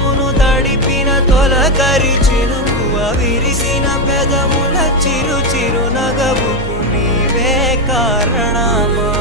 మనసును తడిపిన తొలకరి చినుకువ విరిసిన పెదముల చిరు చిరు నగవుకు నీవే కారణమా.